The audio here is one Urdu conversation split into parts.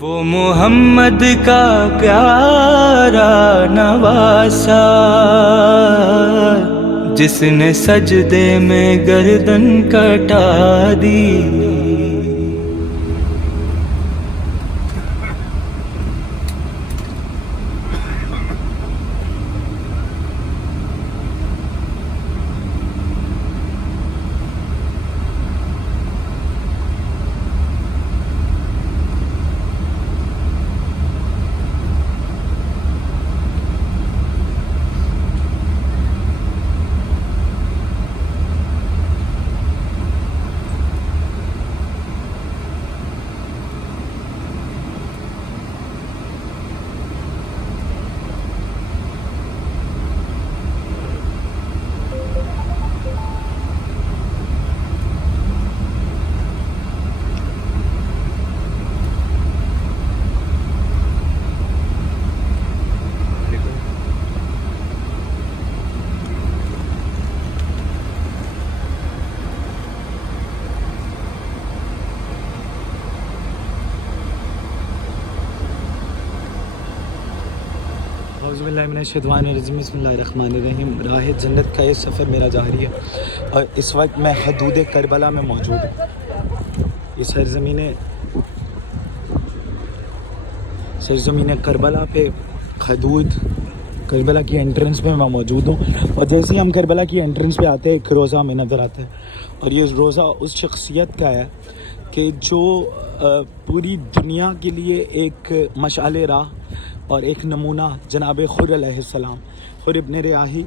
وہ محمد کا پیارا نواسا، جس نے سجدے میں گردن کٹا دی۔ اعوذ باللہ من الشیطان الرجیم، بسم اللہ الرحمن الرحیم۔ راہ جنت کا یہ سفر میرا جاری ہے اور اس وقت میں حدود کربلا میں موجود ہوں۔ یہ سرزمین کربلا پہ حدود کربلا کی انٹرنس پہ میں موجود ہوں، اور جیسے ہی ہم کربلا کی انٹرنس پہ آتے ہیں ایک روزہ ہمیں نظر آتا ہے، اور یہ روزہ اس شخصیت کا ہے کہ جو پوری دنیا کے لیے ایک مشعل راہ اور ایک نمونہ جناب خضر علیہ السلام، خضر ابن ریاحی،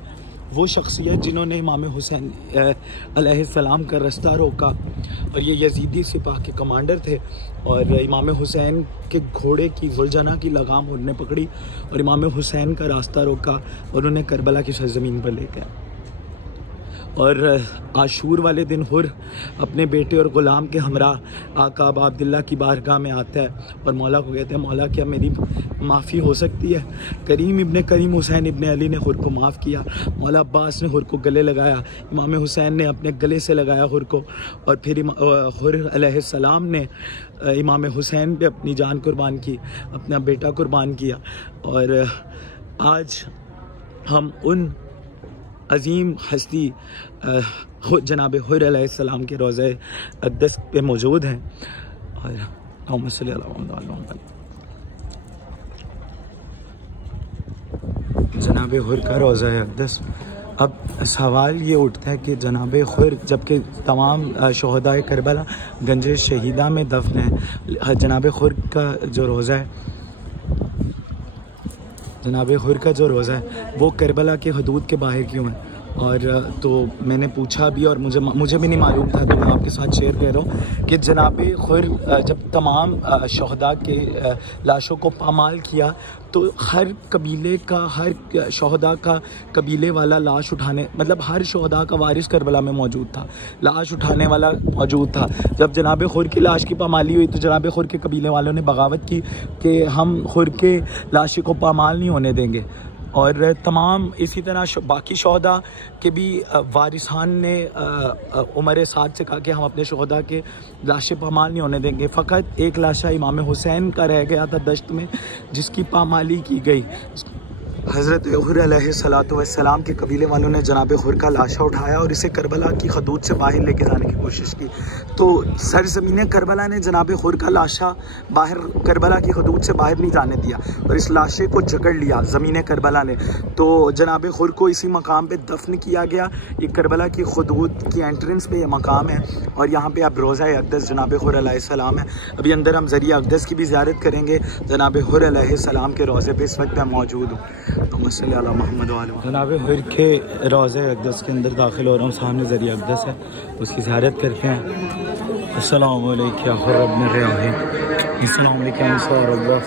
وہ شخصیت جنہوں نے امام حسین علیہ السلام کا راستہ روکا، اور یہ یزیدی سپاہ کے کمانڈر تھے، اور امام حسین کے گھوڑے کی ذوالجناح کی لگام انہوں نے پکڑی اور امام حسین کا راستہ روکا اور انہیں کربلا کی سرزمین پر لے گیا۔ اور عاشور والے دن حر اپنے بیٹے اور غلام کے ہمراہ آقا ابا عبداللہ کی بارگاہ میں آتا ہے اور مولا کو کہتے ہیں، مولا کیا میری معافی ہو سکتی ہے؟ کریم حسین ابن علی نے حر کو معاف کیا، مولا عباس نے حر کو گلے لگایا، امام حسین نے اپنے گلے سے لگایا حر کو، اور پھر حر علیہ السلام نے امام حسین پہ اپنی جان قربان کی، اپنا بیٹا قربان کیا۔ اور آج ہم ان عظیم ہستی جناب حر علیہ السلام کے روضہ اقدس پہ موجود ہیں، اور اللہم صلی علی محمد۔ جناب حر کا روضہ اقدس، اب سوال یہ اٹھتا ہے کہ جناب حر جبکہ تمام شہدائے کربلا گنج شہیدہ میں دفن ہیں، جناب حر کا جو روضہ ہے، جناب حر کا جو روضہ ہے وہ کربلا کے حدود کے باہر کیوں ہے؟ اور تو میں نے پوچھا بھی، اور مجھے بھی نہیں معلوم تھا، تو میں آپ کے ساتھ شیئر کر رہا ہوں کہ جناب حر جب تمام شہداء کے لاشوں کو پامال کیا تو ہر قبیلے کا، ہر شہداء کا قبیلے والا لاش اٹھانے، مطلب ہر شہداء کا وارث کربلا میں موجود تھا، لاش اٹھانے والا موجود تھا۔ جب جناب حر کی لاش کی پامالی ہوئی تو جناب حر کے قبیلے والوں نے بغاوت کی کہ ہم حر کے لاشے کو پامال نہیں ہونے دیں گے، اور تمام اسی طرح باقی شہداء کے بھی وارثان نے عمر سعد سے کہا کہ ہم اپنے شہداء کے لاشیں پامال نہیں ہونے دیں گے۔ فقط ایک لاشہ امام حسین کا رہ گیا تھا دشت میں، جس کی پامالی کی گئی۔ حضرت حر علیہ السلام کے قبیلے والوں نے جناب حر کا لاشا اٹھایا اور اسے کربلا کی حدود سے باہر لے کے جانے کی کوشش کی، تو سرزمین کربلا نے جناب حر کا لاشا باہر کربلا کی حدود سے باہر نہیں جانے دیا، اور اس لاشے کو جکڑ لیا زمین کربلا نے، تو جناب حر کو اسی مقام پہ دفن کیا گیا۔ یہ کربلا کی حدود کی انٹرنس پہ یہ مقام ہے، اور یہاں پہ اب روضہ اقدس جناب حر علیہ السلام ہے۔ ابھی اندر ہم ذریعہ اقدس کی بھی زیارت کریں گے، جناب حر علیہ السلام کے روضے پہ اس وقت میں موجود ہوں۔ صلی علی محمد وعلی جناب حر کے روضہ اقدس کے اندر داخل ہو رہا ہوں، سامنے ذریعہ اقدس ہے، اس کی زیارت کرتے ہیں۔ السلام علیکم یا حر ابن ریاحی، السلام علیکم انصار اللہ،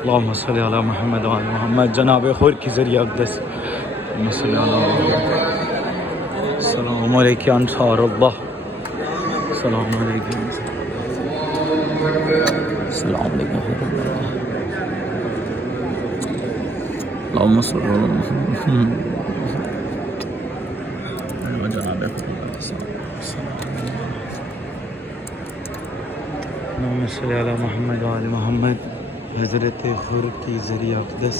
اللہم صلی علی محمد وعلی محمد۔ جناب حر کی ذریعہ اقدس، صلی علی السلام علیکم انصار اللہ، السلام علیکم، السلام علیکم، اللہم صلی علی محمد۔ جناب اللہم صلی علی محمد و آل محمد. حضرت حر کی ذریعہ اقدس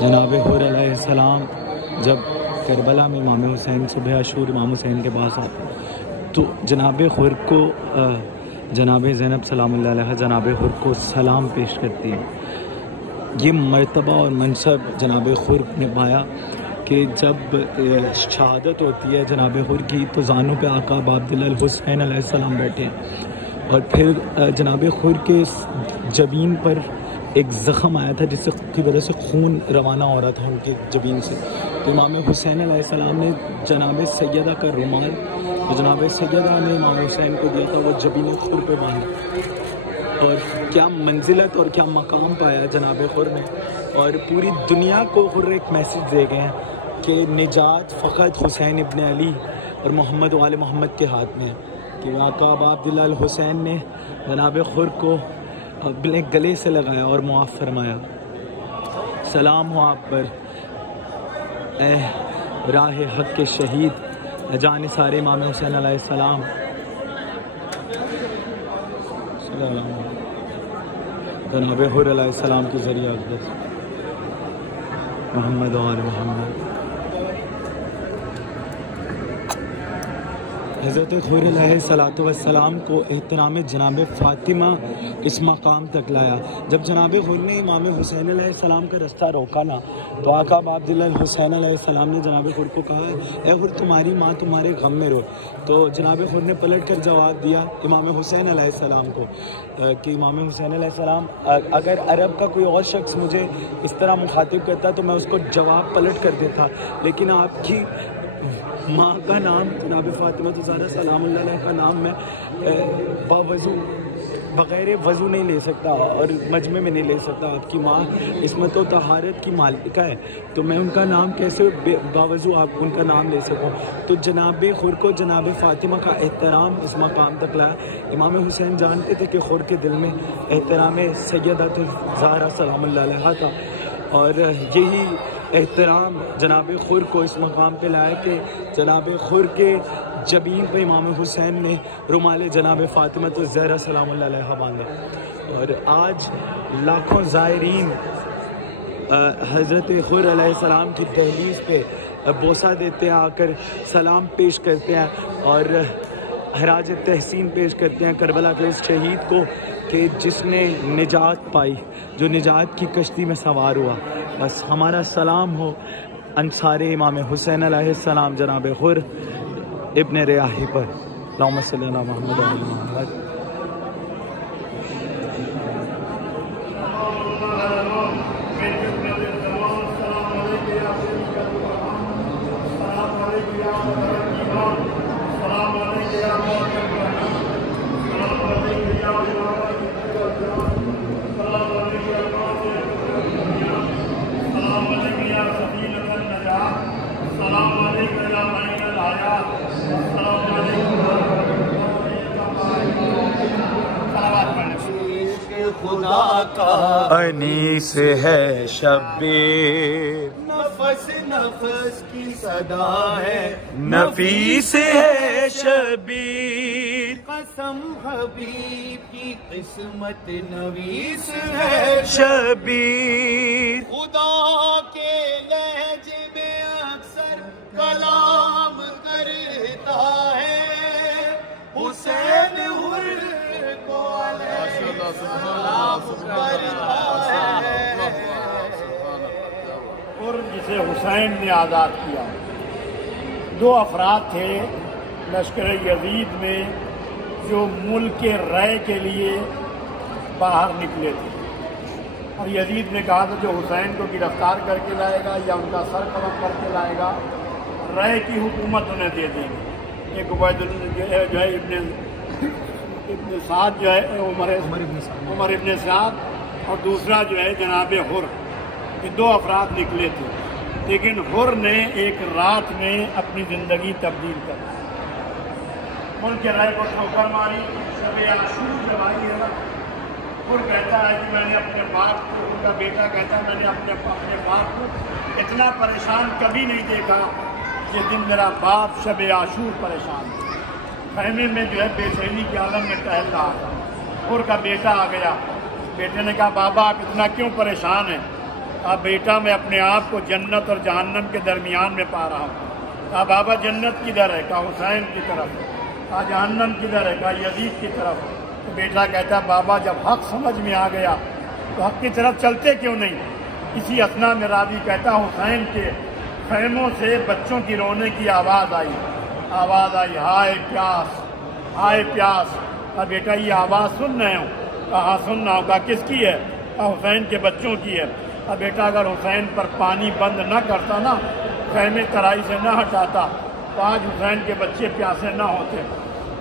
جناب حر علیہ السلام جب کربلا میں امام حسین صبح عاشور امام حسین کے پاس آتے تو جناب حر کو جناب زینب سلام اللہ علیہ جناب حر کو سلام پیش کرتی ہیں. یہ مرتبہ اور منصب جناب حر نے پایا کہ جب شہادت ہوتی ہے جناب حر کی تو زانوں پہ آقا عبداللہ الحسین علیہ السلام بیٹھے ہیں اور پھر جناب حر کے جبین پر ایک زخم آیا تھا جس کی وجہ سے خون روانہ ہو رہا تھا ان کے جبین سے. تو امام حسین علیہ السلام نے جناب سیدہ کا رومال جو جناب سیدہ نے امام حسین کو دیا تھا وہ جبین حر پہ باندھا. اور کیا منزلت اور کیا مقام پایا جناب حر نے, اور پوری دنیا کو حر ایک میسیج دے گئے ہیں کہ نجات فقط حسین ابن علی اور محمد و آل محمد کے ہاتھ میں ہے. کہ آقا عبداللہ الحسین نے جناب حر کو اپنے گلے سے لگایا اور معاف فرمایا. سلام ہو آپ پر اے راہ حق کے شہید جان سارے امام حسین علیہ السلام. جناب حر علیہ السلام کے ذریعہ اقدس محمد و آل محمد. حضرت حر علیہ السلام کو احترام جناب فاطمہ اس مقام تک لایا. جب جناب حر نے امام حسین علیہ السلام کا رستہ روکا نا تو آقا عبداللہ الحسین علیہ السلام نے جناب حر کو کہا اے حر تمہاری ماں تمہارے غم میں رو. تو جناب حر نے پلٹ کر جواب دیا امام حسین علیہ السلام کو کہ امام حسین علیہ السلام اگر عرب کا کوئی اور شخص مجھے اس طرح مخاطب کرتا تو میں اس کو جواب پلٹ کر دیتا, لیکن آپ کی ماں کا نام جناب فاطمہ زہرا سلام اللہ علیہ کا نام میں باوضو بغیر وضو نہیں لے سکتا اور مجمع میں نہیں لے سکتا. آپ کی ماں عصمت و طہارت کی مالکہ ہے تو میں ان کا نام کیسے باوضو آپ ان کا نام لے سکوں. تو جناب حر کو جناب فاطمہ کا احترام اس مقام تک لایا. امام حسین جانتے تھے کہ حر کے دل میں احترام سیدۃ الزہرا سلام اللہ علیہ تھا, اور یہی احترام جناب حر کو اس مقام پہ لایا کہ جناب حر کے جبین پہ امام حسین نے رومال جناب فاطمہ الزہرا سلام اللہ علیہ باندھا. اور آج لاکھوں زائرین حضرت حر علیہ السلام کی دہلیز پہ بوسہ دیتے ہیں, آ کر سلام پیش کرتے ہیں اور خراج تحسین پیش کرتے ہیں کربلا کے اس شہید کو کہ جس نے نجات پائی, جو نجات کی کشتی میں سوار ہوا. بس ہمارا سلام ہو انصار امام حسین علیہ السلام جناب حر ابن ریاحی پر. اللہم صلی علی محمد و آل محمد. خدا کا انیس ہے شبیر, نفس نفس کی صدا ہے نفیس ہے شبیر, قسم حبیب کی قسمت نویس ہے شبیر. خدا کے لہجے میں اکثر کلام کرتا ہے حسین حر کو علیہ السلام کرتا ہے. اور جسے حسین نے آزاد کیا, دو افراد تھے لشکر یزید میں جو ملک کے رائے کے لیے باہر نکلے تھے, اور یزید نے کہا تھا جو حسین کو گرفتار کر کے لائے گا یا ان کا سر قلم کر کے لائے گا رائے کی حکومت انہیں دے دیں گے. ایک عبید جو ہے ابن سعد جو ہے عمر ابن سعد, اور دوسرا جو ہے جناب حر. یہ دو افراد نکلے تھے, لیکن حر نے ایک رات میں اپنی زندگی تبدیل کر دی. ملک کے رائے کو ٹھوکر ماری, شب عاشور جب آئی ہے نا, حر کہتا ہے کہ میں نے اپنے باپ کو, ان کا بیٹا کہتا ہے میں نے اپنے باپ کو اتنا پریشان کبھی نہیں دیکھا جس دن میرا باپ شب عاشور پریشان تھا. خیمے میں جو ہے بے چینی کے عالم میں ٹہل رہا تھا. حر کا بیٹا آ گیا. بیٹے نے کہا بابا آپ اتنا کیوں پریشان ہیں؟ کہا بیٹا میں اپنے آپ کو جنت اور جہنم کے درمیان میں پا رہا ہوں. کہا بابا جنت کدھر ہے؟ کہا حسین کی طرف. کہا جہنم کدھر ہے؟ کہا یزید کی طرف. تو بیٹا کہتا بابا جب حق سمجھ میں آ گیا تو حق کی طرف چلتے کیوں نہیں؟ اسی اثنا میں راوی کہتا حسین کے خیموں سے بچوں کی رونے کی آواز آئی. ہائے پیاس ہائے پیاس. کہا بیٹا یہ آواز سن رہے ہوں؟ کہا ہاں سن رہا ہوں. کہا کس کی ہے؟ کہا حسین کے بچوں کی ہے. کہا بیٹا اگر حسین پر پانی بند نہ کرتا نا، خیمے ترائی سے نہ ہٹاتا تو آج حسین کے بچے پیاسے نہ ہوتے.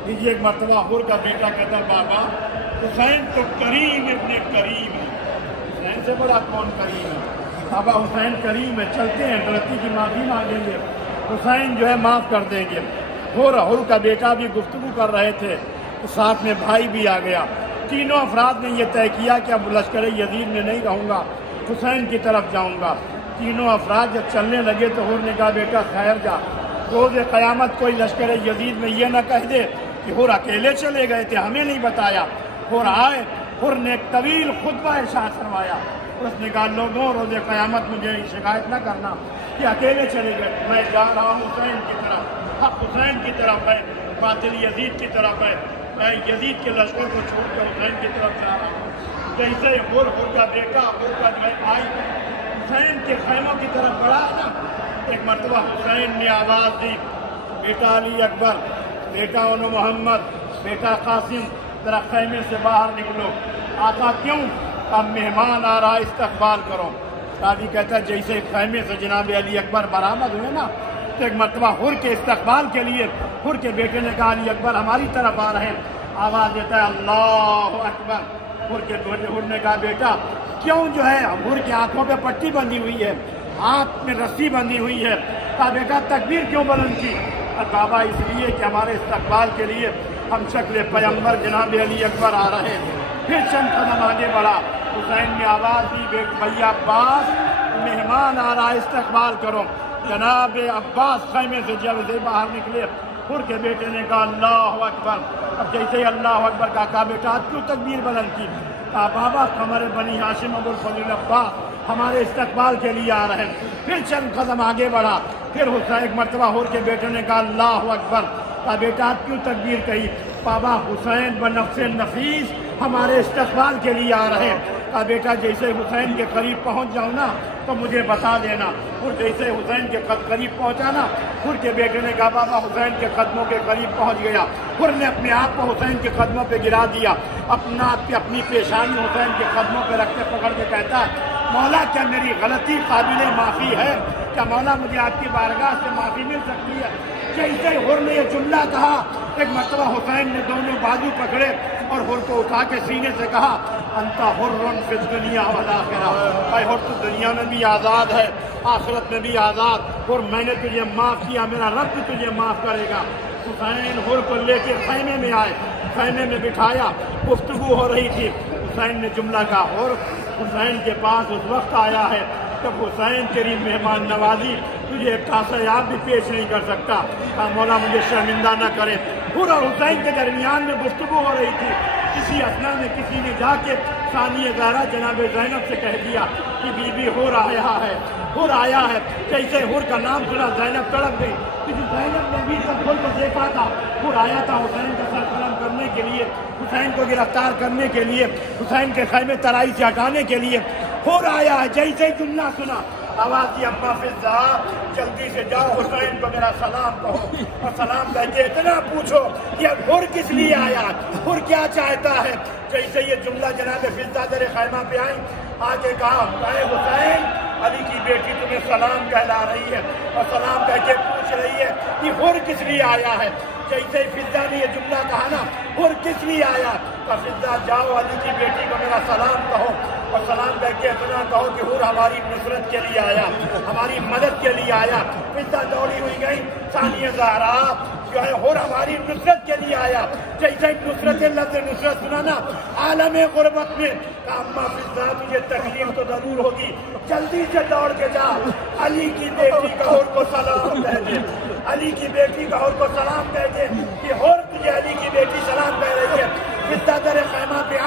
لیجیے ایک مرتبہ حر کا بیٹا کہتا بابا حسین تو کریم ابن کریم ہے. حسین سے بڑا کون کریم ہے؟ بابا حسین کریم ہے، چلتے ہیں غلطی کی معافی مانگیں گے، حسین جو ہے معاف کر دیں گے. حر کا بیٹا بھی گفتگو کر رہے تھے تو ساتھ میں بھائی بھی آ گیا. تینوں افراد نے یہ طے کیا کہ اب لشکر یزید میں نہیں رہوں گا، حسین کی طرف جاؤں گا. تینوں افراد جب چلنے لگے تو حر نے کہا بیٹا خیر جا، روز قیامت کوئی لشکر یزید میں یہ نہ کہہ دے کہ حر اکیلے چلے گئے تھے، ہمیں نہیں بتایا. حر آئے، حر نے ایک طویل خطبہ ارشاد فرمایا. اس نے کہا لوگوں روز قیامت مجھے شکایت نہ کرنا کہ اکیلے چلے گئے، میں جا رہا ہوں حسین کی طرف. حق حسین کی طرف ہے، باطل یزید کی طرف ہے. میں یزید کے لشکر کو چھوڑ کر حسین کی طرف جا رہا ہوں. جیسے حر کا بیٹا، حر کا بھائی حسین کے خیموں کی طرف بڑھا نا، ایک مرتبہ حسین نے آواز دی بیٹا علی اکبر، بیٹا انو محمد، بیٹا قاسم ذرا خیمے سے باہر نکلو. آقا کیوں؟ اب مہمان آ رہا استقبال کرو. راوی کہتا ہے جیسے خیمے سے جناب علی اکبر برآمد ہوئے نا تو ایک مرتبہ حر کے استقبال کے لیے حر کے بیٹے نے کہا علی اکبر ہماری طرف آ رہے ہیں. آواز دیتا ہے اللہ اکبر. حر نے کہا بیٹا کیوں جو ہے؟ حر کی آنکھوں پہ پٹی بندھی ہوئی ہے، ہاتھ میں رسی بندھی ہوئی ہے. کہا بیٹا تکبیر کیوں بلند کی؟ اور بابا اس لیے کہ ہمارے استقبال کے لیے ہم شکل پیغمبر جناب علی اکبر آ رہے ہیں. پھر چند قدم آگے بڑھا. حسین نے آواز دی بھیا عباس مہمان آ رہا استقبال کرو. جناب عباس خیمے سے جلد سے باہر نکلے. حر کے بیٹے نے کہا اللہ اکبر. اب جیسے ہی اللہ اکبر کہا بیٹا آج کیوں تکبیر بلند کی؟ کہا بابا قمر بنی ہاشم ابو الفضل عباس ہمارے استقبال کے لیے آ رہے ہیں. پھر چند قدم آگے بڑھا. پھر حسین ایک مرتبہ حر کے بیٹے نے کہا اللہ اکبر. کہا بیٹا آپ کیوں تکبیر کہی؟ بابا حسین بنفس نفیس ہمارے استقبال کے لیے آ رہے ہیں. کہا بیٹا جیسے حسین کے قریب پہنچ جاؤں نا تو مجھے بتا دینا. اور جیسے حسین کے قریب پہنچا نا حر کے بیٹے نے کہا بابا حسین کے قدموں کے قریب پہنچ گیا. حر نے اپنے آپ کو حسین کے قدموں پہ گرا دیا، اپنی پیشانی حسین کے قدموں پہ رکھ کے پکڑ کے کہتا ہے مولا کیا میری غلطی قابل معافی ہے؟ کیا مولا مجھے آپ کی بارگاہ سے معافی مل سکتی ہے؟ جیسے حر نے یہ جملہ کہا ایک مرتبہ حسین نے دونوں بازو پکڑے اور حر کو اٹھا کے سینے سے کہا انتا حر فی الدنیا والآخرہ. اے حر تو دنیا میں بھی آزاد ہے، آخرت میں بھی آزاد. اور میں نے تجھے معاف کیا، میرا رب بھی تجھے معاف کرے گا. حسین حر کو لے کے خیمے میں آئے، خیمے میں بٹھایا. گفتگو ہو رہی تھی. حسین نے جملہ کہا حر حسین کے پاس اس وقت آیا ہے جب حسین تیری مہمان نوازی تجھے ایک کاسہ آب بھی پیش نہیں کر سکتا. کہا مولا مجھے شرمندہ نہ کرے. حر اور حسین کے درمیان میں گفتگو ہو رہی تھی. کسی اثنا میں کسی نے جا کے ثانیہ زہرا جناب زینب سے کہہ دیا کہ بی بی حر آیا ہے، حر آیا ہے. جیسے حر کا نام سنا زینب تڑپ گئی. کسی زینب نے بھی تک حر کو دیکھا تھا. حر آیا تھا حسین کا سر قلم کرنے کے لیے، حسین کو گرفتار کرنے کے لیے، حسین کے خیمے ترائی سے ہٹانے کے لیے. حر آیا ہے. جیسے جملہ سنا آواز دی اما فضا جلدی سے جاؤ حسین کو میرا سلام کہو اور سلام کہہ کے اتنا پوچھو یہ حر کس لیے آیا، حر کیا چاہتا ہے. جیسے یہ جملہ جناب فضا در خیمہ پہ آئی آگے کہا اے حسین علی کی بیٹی تمہیں سلام کہلا رہی ہے اور سلام کہہ کے پوچھ رہی ہے کہ حر کس لیے آیا ہے. جیسے فضا نے یہ جملہ کہا نا حر کس لیے آیا، تو فضا جاؤ علی کی بیٹی کو میرا سلام کہو اور سلام کہہ کے اتنا کہو کہ حر ہماری نصرت کے لیے آیا، ہماری مدد کے لیے آیا. فضا دوڑی ہوئی گئی. ثانیہ زہرا جو ہے حر ہماری نصرت کے لیے آیا. جیسے نصرت لفظ نصرت سنا نا عالم غربت میں اما فضا تجھے تکلیف تو ضرور ہوگی، جلدی سے دوڑ کے جا علی کی بیٹی کا حر کو سلام کہہ دے، علی کی بیٹی کا حر کو سلام کہہ دے کہ حر تجھے علی کی بیٹی سلام کہہ رہی ہے. فضا در خیمہ پہ